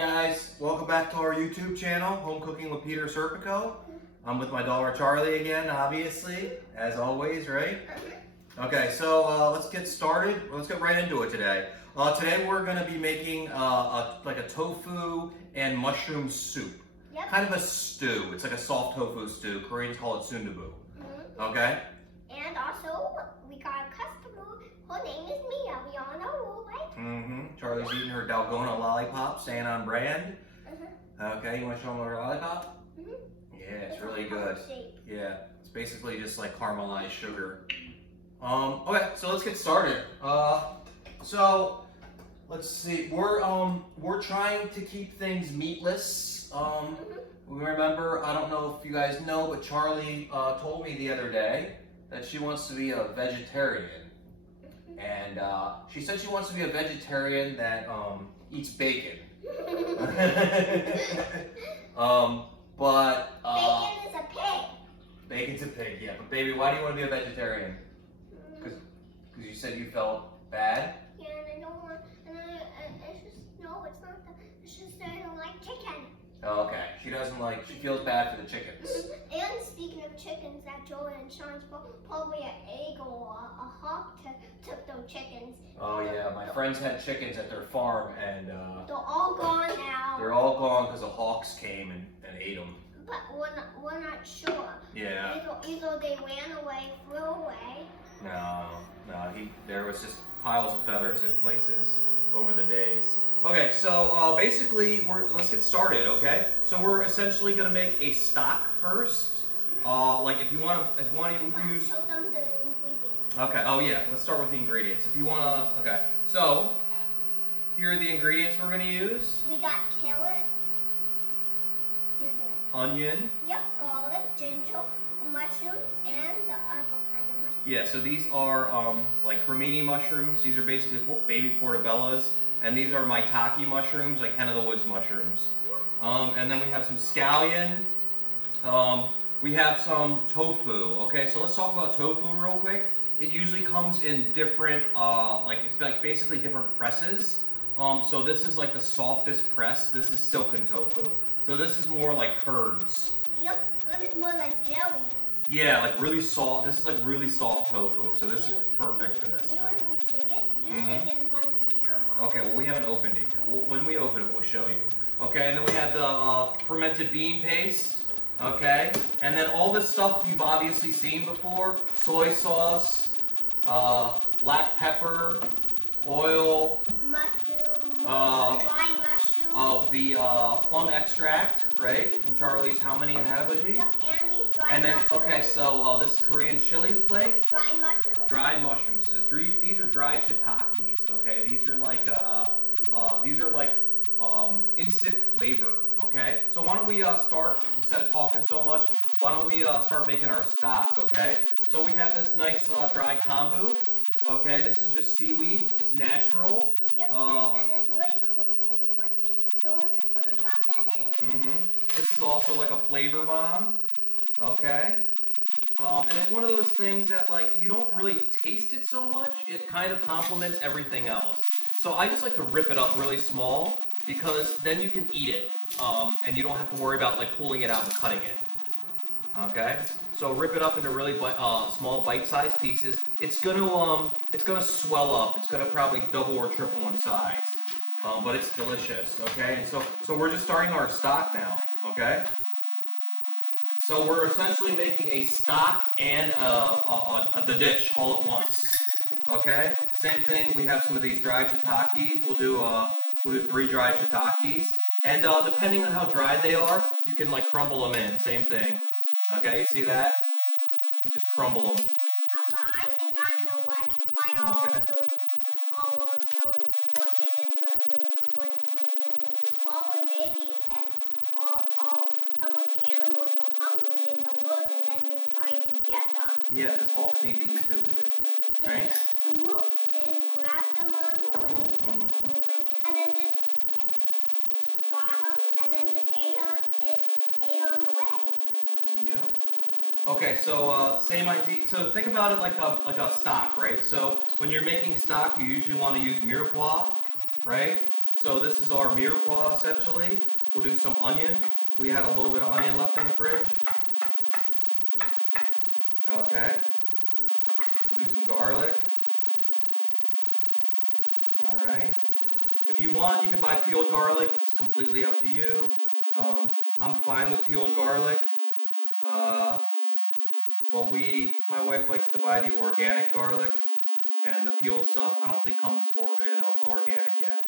guys, welcome back to our YouTube channel, Home Cooking with Peter Serpico. I'm with my daughter Charlie again, obviously, as always, right? Okay, so let's get started. Let's get right into it today. Today we're going to be making like a tofu and mushroom soup. Yep. Kind of a stew. It's like a soft tofu stew. Koreans call it sundubu. Okay? And also, we got a customer. Her name is Mia. We all know, right? Charlie's eating her Dalgona lollipop, staying on brand. Okay, you want to show them her lollipop? Yeah, it's really good. Yeah, it's basically just like caramelized sugar. Okay, so let's get started. So let's see. We're trying to keep things meatless. Remember, I don't know if you guys know, but Charlie told me the other day that she wants to be a vegetarian. And she said she wants to be a vegetarian that eats bacon. Bacon is a pig. Bacon's a pig, yeah. But baby, why do you want to be a vegetarian? Because you said you felt bad? Yeah, and I don't want, and it's just, no, it's not that, it's just that I don't like chicken. Oh, okay. She doesn't like, she feels bad for the chickens. And speaking of chickens, that Joey and Sean's probably an eagle or a hawk took those chickens. Oh yeah, my friends had chickens at their farm and they're all gone now. they're all gone because the hawks came and ate them. But we're not sure. Yeah. Either they ran away, flew away. No, there was just piles of feathers in places over the days. Okay, so basically, let's get started, okay? So we're essentially gonna make a stock first. Like if you want to use. Show them the ingredients. Okay. Oh yeah. Let's start with the ingredients. If you wanna. Okay. So here are the ingredients we're gonna use. We got carrot. Onion. Yep. Garlic, ginger, mushrooms, and the other kind of mushrooms. Yeah. So these are like cremini mushrooms. These are basically baby portobellas. And these are maitake mushrooms, like hen of the woods mushrooms. And then we have some scallion. We have some tofu. Okay, so let's talk about tofu real quick. It usually comes in different, it's like basically different presses. So this is like the softest press. This is silken tofu. So this is more like curds. Yep, it's more like jelly. Yeah, like really soft. This is like really soft tofu. So this is perfect for this. See when we shake it? You shake it in front of the camera. Okay, well we haven't opened it yet. When we open it, we'll show you. Okay, and then we have the fermented bean paste. Okay, and then all this stuff you've obviously seen before: soy sauce, black pepper, oil, Mushroom, dry mushroom. The plum extract, right, from Charlie's How Many in Hanabushi. Yep, and these dry And then, mushrooms. okay, so this is Korean chili flake. Dry mushrooms. Dried mushrooms. So these are dried shiitakes. Okay, these are like instant flavor. Okay, so why don't we start, instead of talking so much, why don't we start making our stock? Okay, so we have this nice dried kombu. Okay, this is just seaweed. It's natural. Yep, and it's really cool, crispy. So we're just gonna drop that in. This is also like a flavor bomb. Okay. And it's one of those things that, like, you don't really taste it so much. It kind of complements everything else. So I just like to rip it up really small because then you can eat it, and you don't have to worry about like pulling it out and cutting it. Okay. So rip it up into really small bite-sized pieces. It's gonna swell up. It's gonna probably double or triple in size, but it's delicious. Okay. And so we're just starting our stock now. Okay. So we're essentially making a stock and the dish all at once. Okay. Same thing. We have some of these dried shiitakes. We'll do 3 dried shiitakes, and depending on how dry they are, you can like crumble them in. Same thing. Okay. You see that? You just crumble them. I think I know why all of those poor chickens went missing. Probably maybe some of the animals were hungry in the woods and then they tried to get them. Yeah, because hawks need to eat too, baby. Right? Swooped in, grabbed them on the way, swooping, and then just got them, and then just ate on the way. Yep. Okay, so same idea. So think about it like a stock, right? So when you're making stock, you usually want to use mirepoix, right? So this is our mirepoix essentially. We'll do some onion. We had a little bit of onion left in the fridge. Okay. We'll do some garlic. All right. If you want, you can buy peeled garlic. It's completely up to you. I'm fine with peeled garlic. But my wife likes to buy the organic garlic, and the peeled stuff I don't think comes organic yet.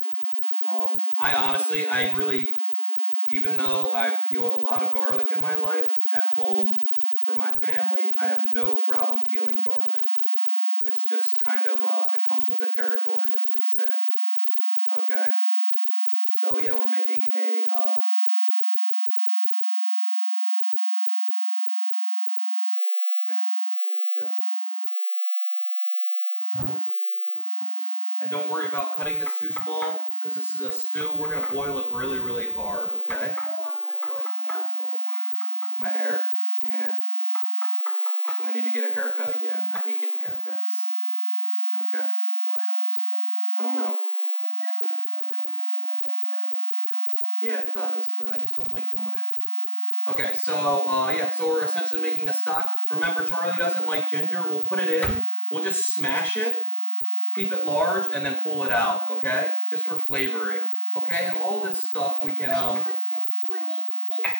I really, even though I've peeled a lot of garlic in my life, at home, for my family, I have no problem peeling garlic. It's just kind of, it comes with the territory, as they say. Okay? So yeah, we're making a, let's see, okay, here we go. And don't worry about cutting this too small, because this is a stew. We're going to boil it really, really hard, okay? My hair? Yeah. I need to get a haircut again. I hate getting haircuts. Okay. I don't know. Yeah, it does, but I just don't like doing it. Okay, so yeah, so we're essentially making a stock. Remember, Charlie doesn't like ginger. We'll put it in. We'll just smash it, keep it large, and then pull it out. Okay, just for flavoring. Okay, and all this stuff we can. The stew and makes it taste good.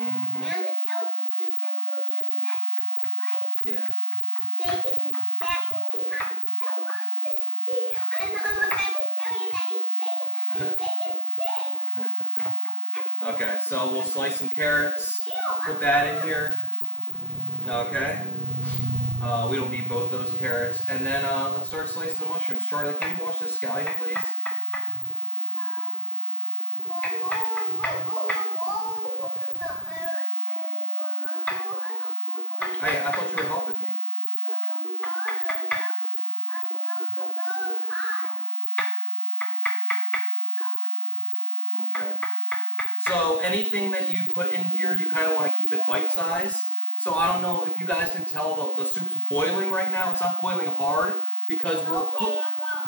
Mm-hmm. And it's healthy too, since we're using vegetables, right? Yeah. Bacon is definitely not. See, I'm a vegetarian that eats bacon. I mean, bacon pig. Okay, so we'll slice some carrots. Put that in here. Okay. We don't need both those carrots. And then let's start slicing the mushrooms. Charlie, can you wash this scallion, please? Hey, I thought you were helping me. Okay. So anything that you put in here, you kind of want to keep it bite-sized. So I don't know if you guys can tell the soup's boiling right now. It's not boiling hard because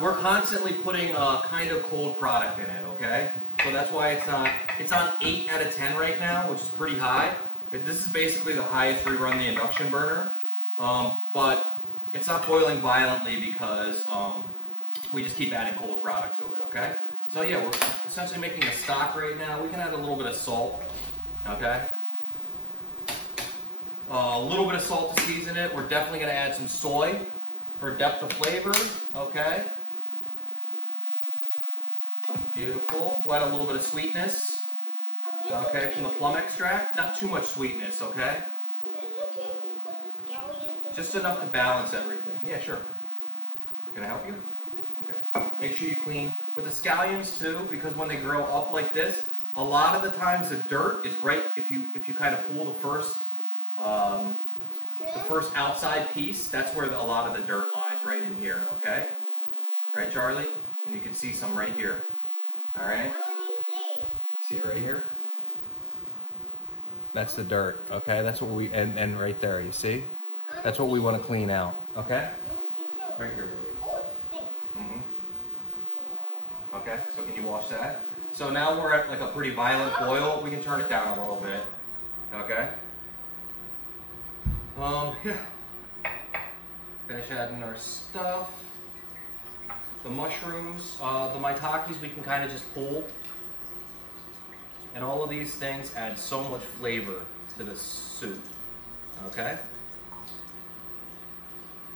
we're constantly putting a kind of cold product in it, okay? So that's why it's on 8 out of 10 right now, which is pretty high. This is basically the highest we run the induction burner. But it's not boiling violently because we just keep adding cold product to it, okay? So yeah, we're essentially making a stock right now. We can add a little bit of salt, okay? A little bit of salt to season it. We're definitely gonna add some soy for depth of flavor, okay? Beautiful. We'll add a little bit of sweetness, okay, from the plum extract. Not too much sweetness, okay? Just enough to balance everything. Yeah, sure. Can I help you? Okay. Make sure you clean. With the scallions too, because when they grow up like this, a lot of the times the dirt is right, if you kind of pull the first outside piece, that's where a lot of the dirt lies, right in here, okay? Right, Charlie? And you can see some right here. All right? See it right here? That's the dirt, okay? That's what we, and right there, you see? That's what we want to clean out, okay? Right here, baby. Oh, it stinks. Mm-hmm. Okay, so can you wash that? So now we're at like a pretty violent boil. We can turn it down a little bit, okay? Yeah. Finish adding our stuff. The mushrooms, the maitakes we can kind of just pull. And all of these things add so much flavor to the soup, okay?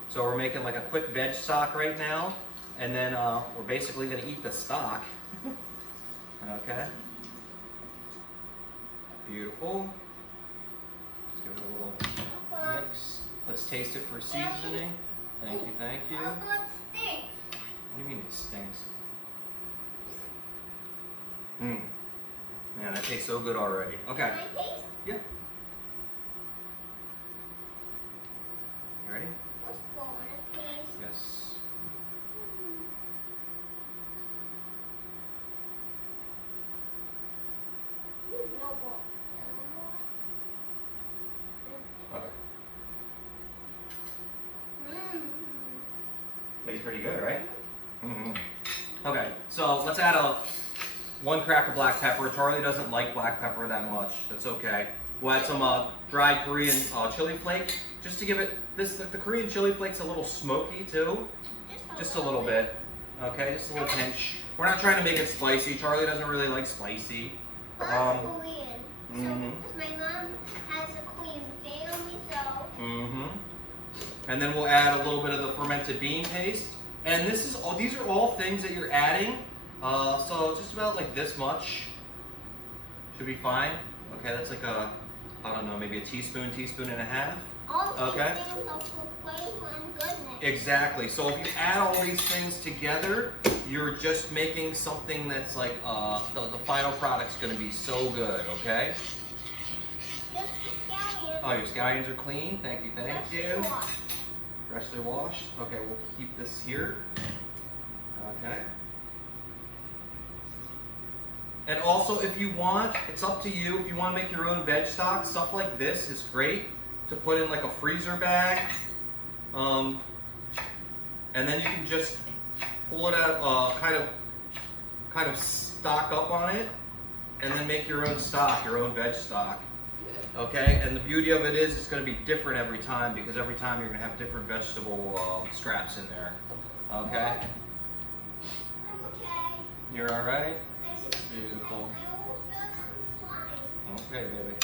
So we're making like a quick veg stock right now, and then we're basically gonna eat the stock. Okay. Beautiful. Let's give it a little mix. Let's taste it for seasoning. Thank you, thank you. It stinks. What do you mean it stinks? Man, that tastes so good already. Okay. Can I taste? Yeah. You ready? Let's go on a taste. Yes. No more. Okay. Tastes pretty good, right? Mm-hmm. Okay, so let's add 1 crack of black pepper. Charlie doesn't like black pepper that much. That's okay. We'll add some dried Korean chili flake, just to give it the Korean chili flake's a little smoky too, just a little bit. Okay, just a little pinch. We're not trying to make it spicy. Charlie doesn't really like spicy. I'm Korean, so my mom has a Korean family, so. And then we'll add a little bit of the fermented bean paste. And these are all things that you're adding. So just about like this much should be fine. Okay, that's like I don't know, maybe a teaspoon and a half. Okay. Exactly. So if you add all these things together, you're just making something that's like the final product's going to be so good. Okay. Just the scallions. Oh, your scallions are clean. Thank you. Thank you. Freshly washed. Okay, we'll keep this here. Okay. And also, if you want, it's up to you. If you want to make your own veg stock, stuff like this is great to put in like a freezer bag. And then you can just pull it out, kind of stock up on it, and then make your own stock, your own veg stock. Okay, and the beauty of it is it's going to be different every time, because every time you're going to have different vegetable scraps in there. Okay? I'm okay. You're all right? Beautiful. Okay, baby.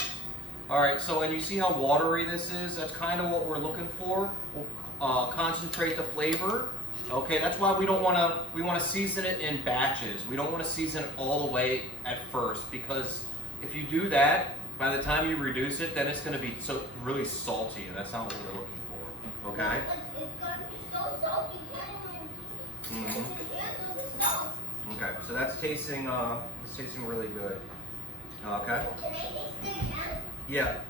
All right, so and you see how watery this is? That's kind of what we're looking for. We'll concentrate the flavor. Okay, that's why we want to season it in batches. We don't want to season it all the way at first, because if you do that, by the time you reduce it, then it's going to be really salty, and that's not what we're looking for. Okay? It's going to be so salty. Okay, so that's tasting really good. Okay? Can I taste it again? Yeah.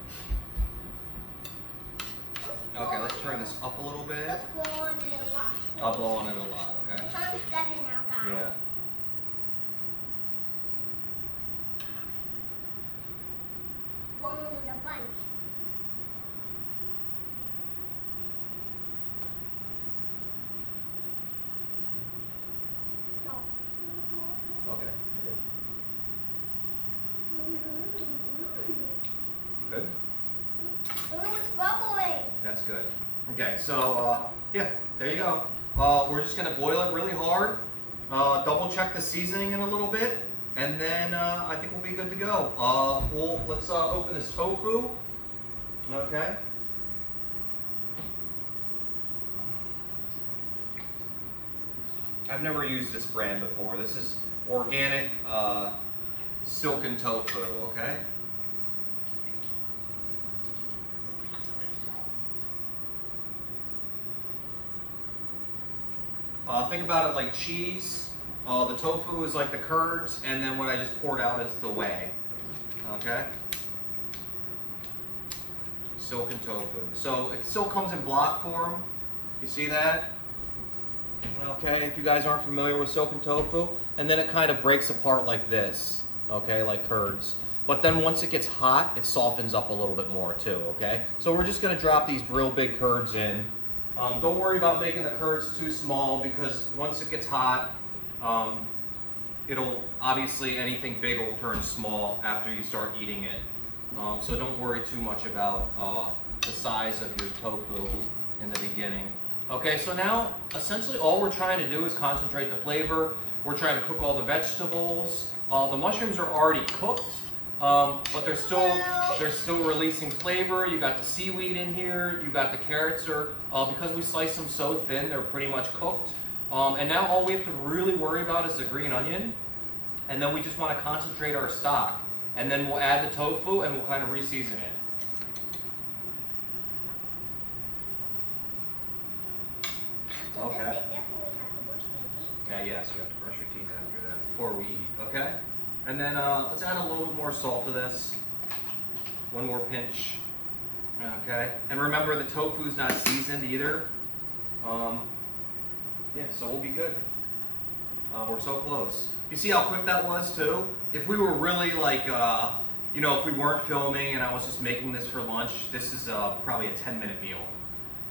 Okay, let's turn this up a little bit. Let's blow on it a lot. I'll blow on it a lot, okay? It's on 7 now, guys. Yeah. Blow on it a bunch. No. Okay. Good? Oh, it's bubbling. That's good. Okay, so yeah, there you go. We're just gonna boil it really hard. Double check the seasoning in a little bit, and then I think we'll be good to go. Let's open this tofu. Okay. I've never used this brand before. This is organic silken tofu. Okay. Think about it like cheese. The tofu is like the curds, and then what I just poured out is the whey. Okay? Silken tofu. So it still comes in block form. You see that? Okay, if you guys aren't familiar with silken tofu. And then it kind of breaks apart like this. Okay, like curds. But then once it gets hot, it softens up a little bit more too, okay? So we're just gonna drop these real big curds in. Don't worry about making the curds too small, because once it gets hot, it'll obviously anything big will turn small after you start eating it. So don't worry too much about the size of your tofu in the beginning. Okay, so now essentially all we're trying to do is concentrate the flavor. We're trying to cook all the vegetables. The mushrooms are already cooked. But they're still releasing flavor. You got the seaweed in here. You got the carrots are because we slice them so thin, they're pretty much cooked. And now all we have to really worry about is the green onion, and then we just want to concentrate our stock, and then we'll add the tofu and we'll kind of re-season it. Okay. Definitely have to brush my teeth. Yeah, yes, you have to brush your teeth after that before we eat. Okay. And then let's add a little bit more salt to this. One more pinch. Okay. And remember, the tofu's not seasoned either. Yeah, so we'll be good. We're so close. You see how quick that was too? If we were really like, if we weren't filming and I was just making this for lunch, this is probably a 10-minute meal.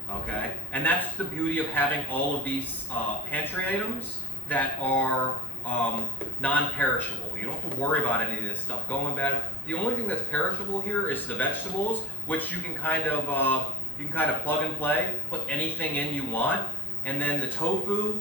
Okay? And that's the beauty of having all of these pantry items. that are non-perishable. You don't have to worry about any of this stuff going bad. The only thing that's perishable here is the vegetables, which you can kind of plug and play, put anything in you want. And then the tofu,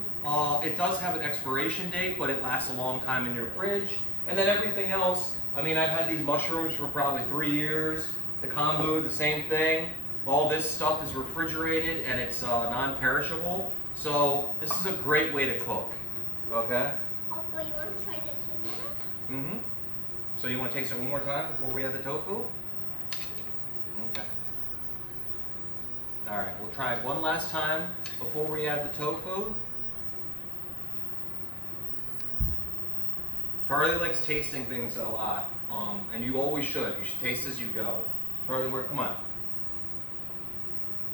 it does have an expiration date, but it lasts a long time in your fridge. And then everything else, I mean, I've had these mushrooms for probably 3 years. The kombu, the same thing. All this stuff is refrigerated and it's non-perishable. So this is a great way to cook. Okay? Oh, but you want to try this one now? Mm-hmm. So you want to taste it one more time before we add the tofu? Okay. All right, we'll try it one last time before we add the tofu. Charlie likes tasting things a lot, and you always should. You should taste as you go. Charlie, come on.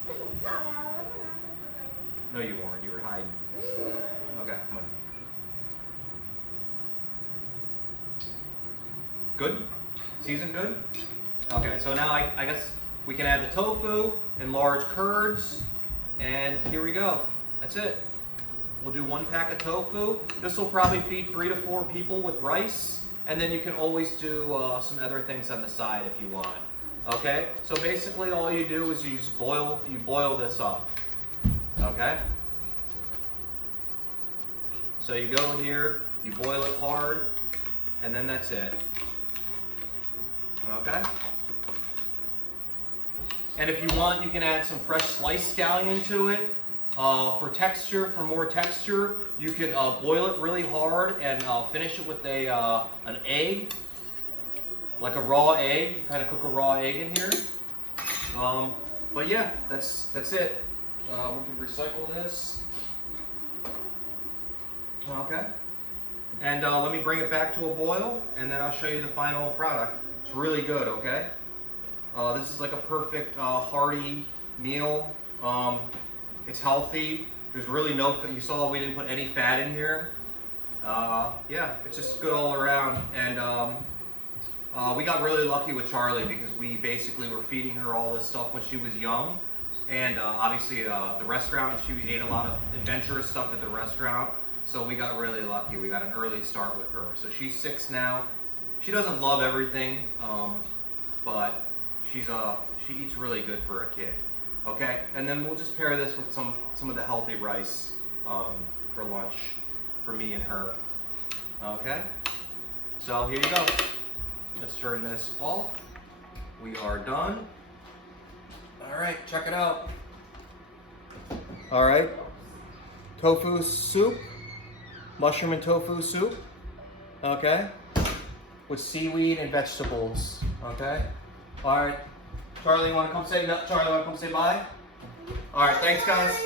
Sorry, I wasn't at the No, you weren't. You were hiding. Okay, come on. Good? Seasoned good? Okay, so now I guess we can add the tofu in large curds, and here we go. That's it. We'll do 1 pack of tofu. This will probably feed 3 to 4 people with rice, and then you can always do some other things on the side if you want. Okay? So basically all you do is you boil this up. Okay? So you go here, you boil it hard, and then that's it. Okay? And if you want, you can add some fresh sliced scallion to it. For texture, for more texture, you can boil it really hard and finish it with an egg, like a raw egg. You kind of cook a raw egg in here. But yeah, that's it. We can recycle this. Okay. And let me bring it back to a boil, and then I'll show you the final product. It's really good, okay? This is like a perfect hearty meal. It's healthy. There's really no fat. You saw we didn't put any fat in here. Yeah, it's just good all around. And we got really lucky with Charlie because we basically were feeding her all this stuff when she was young. And obviously the restaurant, she ate a lot of adventurous stuff at the restaurant. So we got really lucky. We got an early start with her. So she's 6 now. She doesn't love everything, but she eats really good for a kid. Okay, and then we'll just pair this with some of the healthy rice for lunch for me and her. Okay, so here you go. Let's turn this off. We are done. All right, check it out. All right, tofu soup, mushroom and tofu soup. Okay, with seaweed and vegetables. Okay, all right. Charlie, you want to come say bye? All right, thanks guys.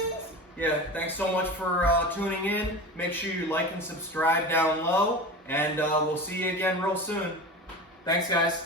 Yeah, thanks so much for tuning in. Make sure you like and subscribe down low, and we'll see you again real soon. Thanks guys.